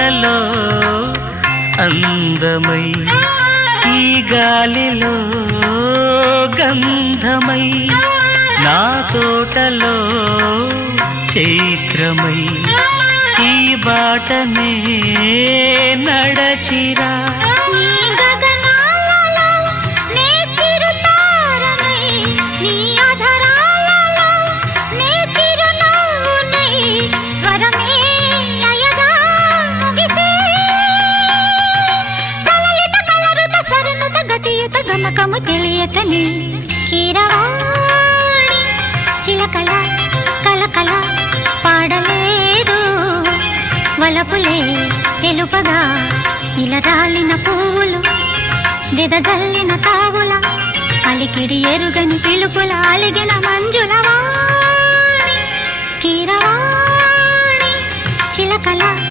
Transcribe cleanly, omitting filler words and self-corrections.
తోటలో అందమై ఈ గాలిలో గంధమై నా తోటలో చైత్రమై ఈ బాటనే నడచిరా గమకము తెలియకని కీరవాణి చిలకల కలకల పాడలేదు వలపులే తెలుపగా ఇలా రాలిన పువ్వులు వెదజల్లిన తావుల అలికిడి ఎరుగని పిలుపుల అలిగిన మంజుల వాణి కీరవాణి చిలకల